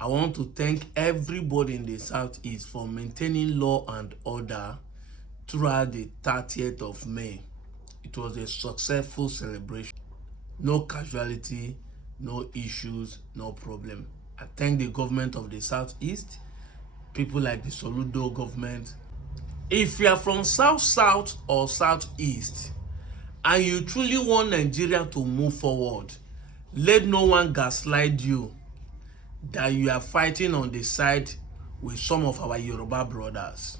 I want to thank everybody in the Southeast for maintaining law and order throughout the 30th of May. It was a successful celebration. No casualty, no issues, no problem. I thank the government of the Southeast, people like the Soludo government. If you are from South or Southeast and you truly want Nigeria to move forward, let no one gaslight you that you are fighting on the side with some of our Yoruba brothers.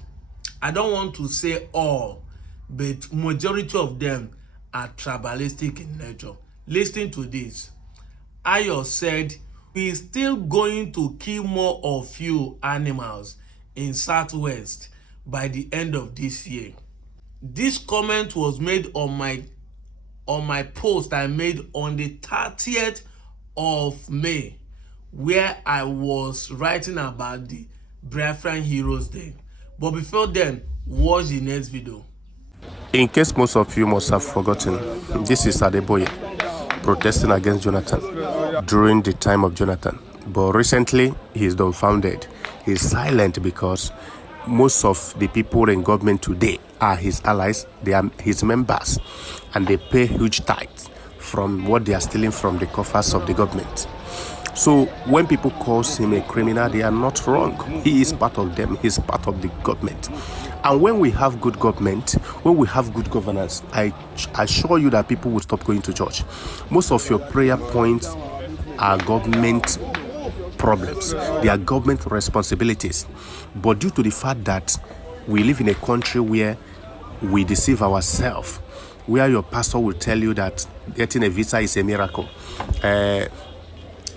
I don't want to say all, but majority of them are tribalistic in nature. Listen to this. Ayo said, "We still going to kill more of you animals in Southwest by the end of this year." This comment was made on my post I made on the 30th of May, where I was writing about the Biafran Heroes Day. But before then, watch the next video. In case most of you must have forgotten, this is Adeboye protesting against Jonathan during the time of Jonathan. But recently, he is dumbfounded. He is silent because most of the people in government today are his allies, they are his members, and they pay huge tithes from what they are stealing from the coffers of the government. So when people call him a criminal, they are not wrong. He is part of them. He's part of the government. And when we have good government, when we have good governance, I assure you that people will stop going to church. Most of your prayer points are government problems. They are government responsibilities. But due to the fact that we live in a country where we deceive ourselves, where your pastor will tell you that getting a visa is a miracle,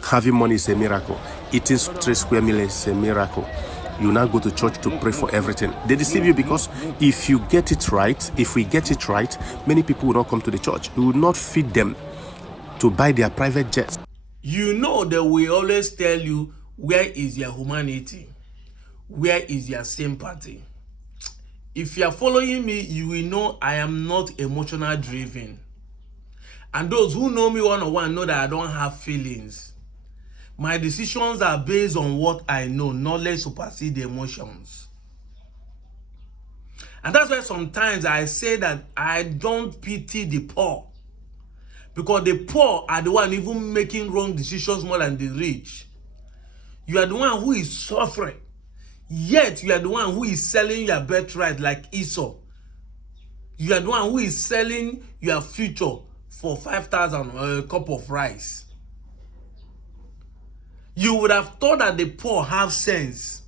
having money is a miracle, eating 3 square meals is a miracle, you now go to church to pray for everything. They deceive you because if we get it right, many people will not come to the church. We will not feed them to buy their private jets. You know that we always tell you, where is your humanity? Where is your sympathy? If you are following me, you will know I am not emotional driven. And those who know me one-on-one know that I don't have feelings. My decisions are based on what I know. Knowledge supersedes the emotions. And that's why sometimes I say that I don't pity the poor. Because the poor are the one even making wrong decisions more than the rich. You are the one who is suffering. Yet you are the one who is selling your birthright like Esau. You are the one who is selling your future for 5,000 or a cup of rice. You would have thought that the poor have sense.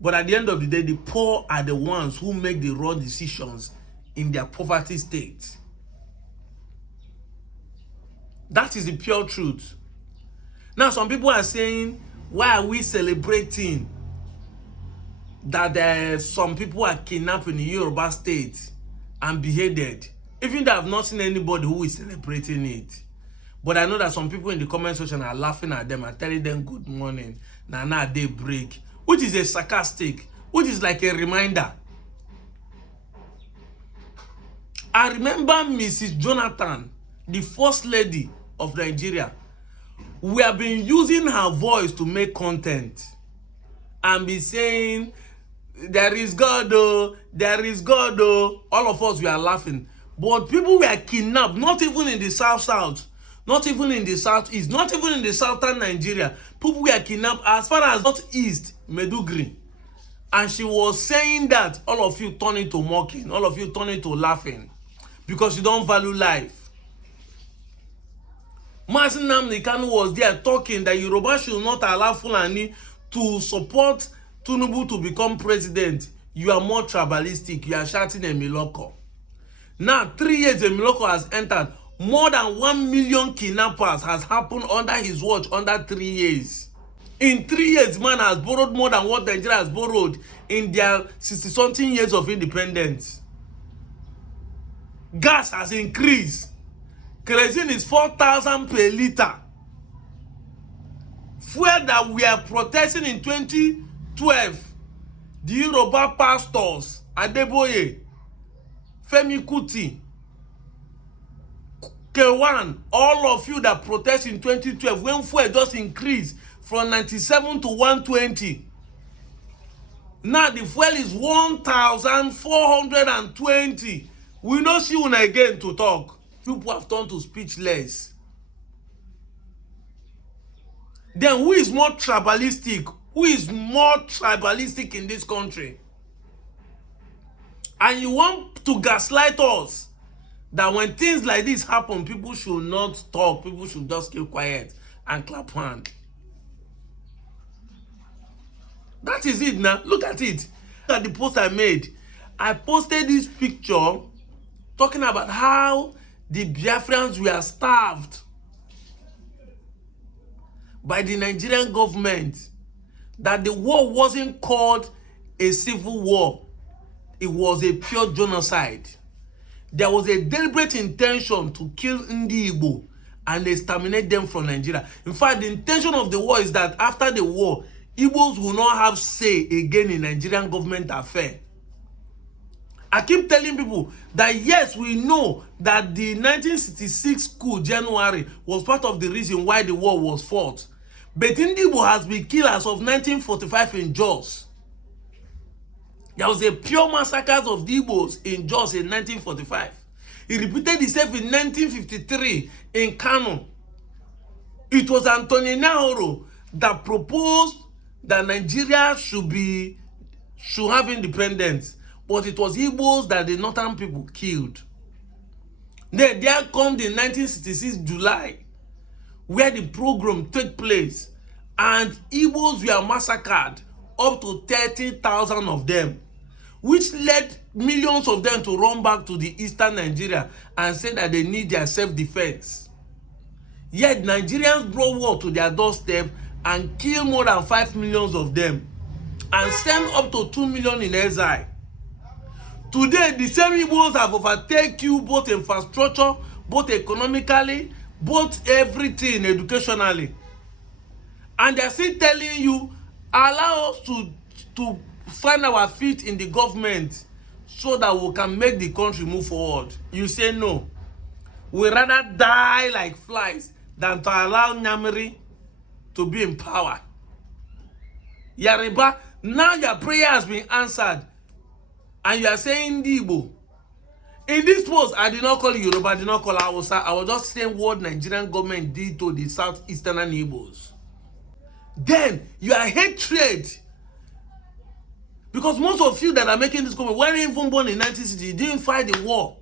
But at the end of the day, the poor are the ones who make the wrong decisions in their poverty state. That is the pure truth. Now, some people are saying, why are we celebrating that some people are kidnapped in the Yoruba state and beheaded? Even though I've not seen anybody who is celebrating it. But I know that some people in the comment section are laughing at them and telling them good morning, now they break, which is a sarcastic, which is like a reminder. I remember Mrs. Jonathan, the first lady of Nigeria. We have been using her voice to make content and be saying, there is God, oh, there is God, oh. All of us, we are laughing. But people were kidnapped, not even in the South, not even in the Southeast, not even in the southern Nigeria. People were kidnapped as far as Northeast, Maiduguri. And she was saying that all of you turn into mocking, all of you turn into laughing because you don't value life. Mazi Nnamdi Kanu was there talking that Yoruba should not allow Fulani to support Tinubu to become president. You are more tribalistic. You are shouting a Miloko. Now, 3 years a Miloko has entered. More than 1 million kidnappers has happened under his watch under 3 years. In 3 years, man has borrowed more than what Nigeria has borrowed in their 60-something years of independence. Gas has increased. Kerosene is 4,000 per liter. Fuel that we are protesting in 2012, the Yoruba pastors, Adeboye, Femi Kuti, K1, all of you that protest in 2012, when fuel just increased from 97 to 120. Now the fuel is 1,420. We no see una again to talk. People have turned to speechless. Then who is more tribalistic? Who is more tribalistic in this country? And you want to gaslight us that when things like this happen, people should not talk. People should just keep quiet and clap hand. That is it now. Look at it. Look at the post I made. I posted this picture talking about how the Biafrans were starved by the Nigerian government, that the war wasn't called a civil war. It was a pure genocide. There was a deliberate intention to kill Ndi Igbo and exterminate them from Nigeria. In fact, the intention of the war is that after the war, Igbos will not have say again in Nigerian government affair. I keep telling people that yes, we know that the 1966 coup, January, was part of the reason why the war was fought. But Ndi Igbo has been killed as of 1945 in Jos. There was a pure massacre of the Igbos in Jos in 1945. He repeated itself in 1953 in Kano. It was Anthony Nahoro that proposed that Nigeria should have independence, but it was Igbos that the northern people killed. Then there come the 1966 July, where the program took place, and Igbos were massacred, up to 30,000 of them, which led millions of them to run back to the eastern Nigeria and say that they need their self-defense. Yet Nigerians brought war to their doorstep and killed more than 5 million of them and sent up to 2 million in exile. Today, the same Igbos have overtaken you both infrastructure, both economically, both everything educationally. And they're still telling you, allow us to find our feet in the government so that we can make the country move forward. You say no. We rather die like flies than to allow Nyamiri to be in power. Yariba, now your prayer has been answered and you are saying Igbo. In this post, I did not call Yoruba, I did not call Hausa. I was just saying what Nigerian government did to the southeastern Igbos. Then you are hatred. Because most of you that are making this comment weren't even born in 1960. You didn't fight the war.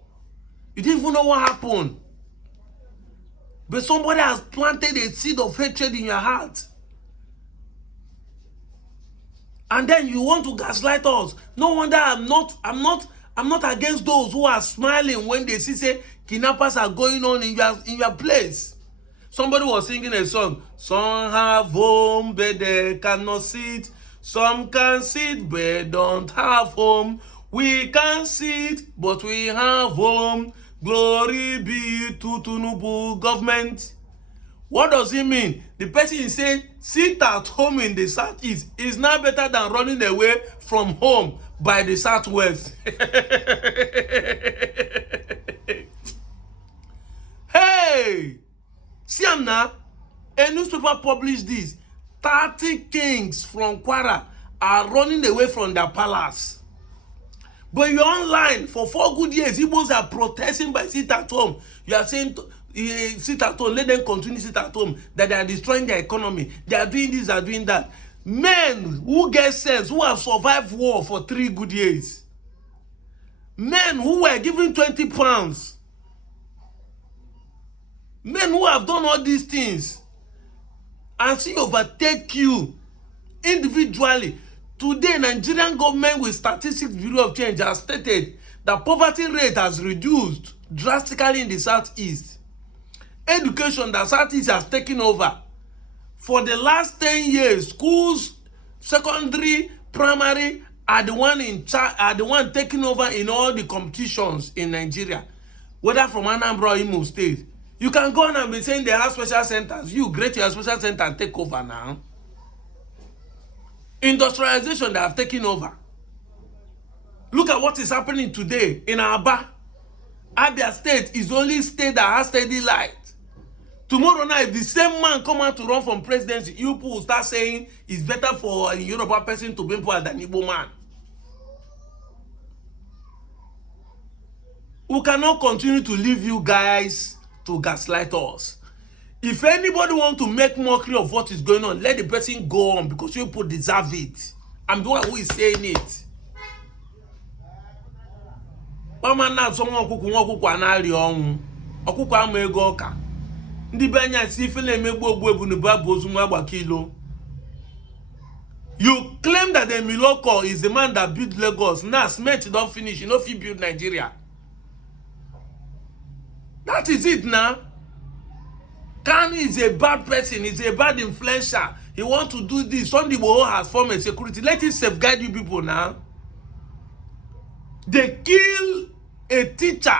You didn't even know what happened. But somebody has planted a seed of hatred in your heart. And then you want to gaslight us. No wonder I'm not against those who are smiling when they see say kidnappers are going on in your place. Somebody was singing a song. Some have home, but they cannot sit. Some can sit, but don't have home. We can sit, but we have home. Glory be to Tinubu government. What does it mean? The person is saying, sit at home in the southeast is now better than running away from home by the southwest. Hey! See now, a newspaper published this. 30 kings from Kwara are running away from their palace. But you're online for 4 good years. Igbos are protesting by sit at home. You are saying, sit at home, let them continue sit at home, that they are destroying their economy. They are doing this, they are doing that. Men who get sense, who have survived war for 3 good years. Men who were given 20 pounds. Men who have done all these things. And see overtake you individually. Today, Nigerian government with Statistics Bureau of Change has stated that poverty rate has reduced drastically in the southeast. Education, the southeast has taken over. For the last 10 years, schools, secondary, primary are the one taking over in all the competitions in Nigeria, whether from Anambra or Imo State. You can go on and be saying they have special centers. You create your special center and take over now. Industrialization, they have taken over. Look at what is happening today in Aba. Abia State is the only state that has steady light. Tomorrow night, if the same man come out to run from presidency, you people will start saying it's better for a Yoruba person to be poor than Igbo man. We cannot continue to leave you guys to gaslight us. If anybody want to make mockery of what is going on, let the person go on, because you people deserve it. I'm the one who is saying it. Mama na someone kuku anari onwu. Okuku amu ego oka. Ndi benya si fele emegbu ogbu ebu n'ba bozu nwa agba kilo. You claim that the Miloko is the man that built Lagos. Now cement don't finish, you know if you build Nigeria. That is it now. Kanu is a bad person, he's a bad influencer. He wants to do this. Sunday Igboho has formed a security. Let it safeguard you people now. They kill a teacher,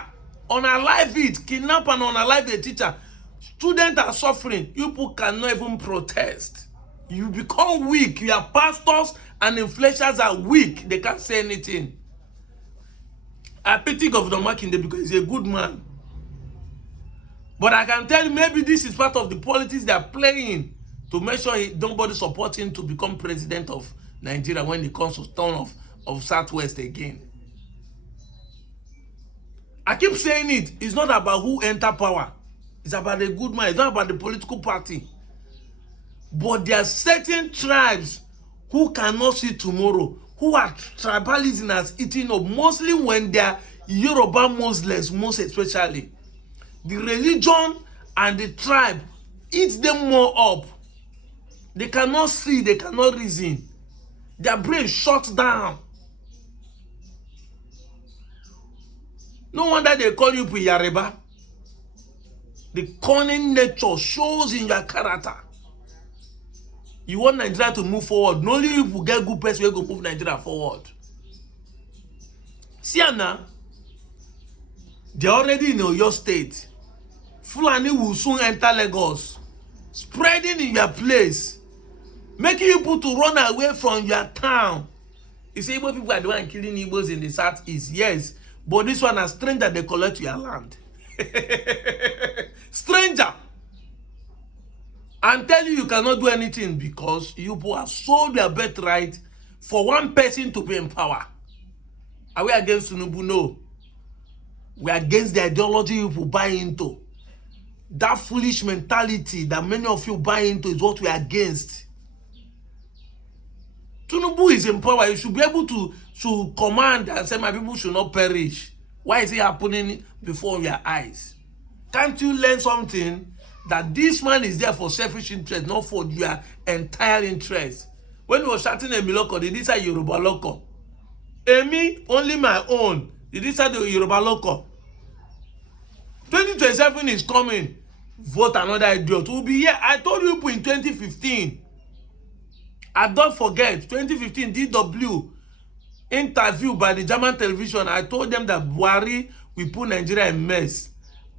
unalive it, kidnap and unalive a teacher. Students are suffering. You people cannot even protest. You become weak. Your pastors and influencers are weak. They can't say anything. I pity Governor Makinde because he's a good man. But I can tell you, maybe this is part of the politics they are playing to make sure nobody supports him to become president of Nigeria when it comes to turn of Southwest again. I keep saying it. It's not about who enter power. It's about a good man. It's not about the political party. But there are certain tribes who cannot see tomorrow, who are tribalism has eaten up, mostly when they are Yoruba Muslims, most especially. The religion and the tribe eats them more up. They cannot see, they cannot reason. Their brain shuts down. No wonder they call you Yariba. The cunning nature shows in your character. You want Nigeria to move forward. Not only you will get good person who go move Nigeria forward. See now, they're already in your state. Fulani will soon enter Lagos, spreading in your place, making you people to run away from your town. You say Igbo people are the one killing Igbos in the southeast. Yes, but this one is stranger they collect your land. Stranger. And tell you cannot do anything because you people have sold their birthright for one person to be in power. Are we against Tinubu? No. We are against the ideology you people buy into. That foolish mentality that many of you buy into is what we are against. Tinubu is in power. You should be able to command and say my people should not perish. Why is it happening before your eyes? Can't you learn something? That this man is there for selfish interest, not for your entire interest. When he was shouting a Miloko, did he say Yoruba Loko? Emi, only my own. Did he say the Yoruba Loko? 2027 is coming. Vote another idiot. We'll be here. I told you in 2015. I don't forget, 2015 DW interview by the German television. I told them that Buhari will put Nigeria in mess.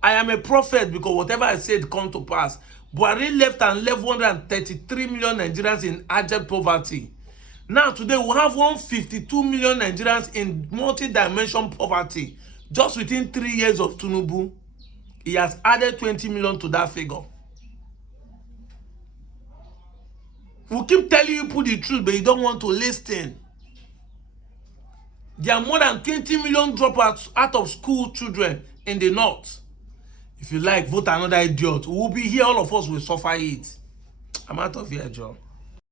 I am a prophet because whatever I said come to pass. Buhari left 133 million Nigerians in abject poverty. Now today we have 152 million Nigerians in multi-dimension poverty. Just within 3 years of Tinubu, he has added 20 million to that figure. We keep telling you the truth, but you don't want to listen. There are more than 20 million dropouts out of school children in the north. If you like, vote another idiot. We will be here, all of us will suffer it. I'm out of here, Joe.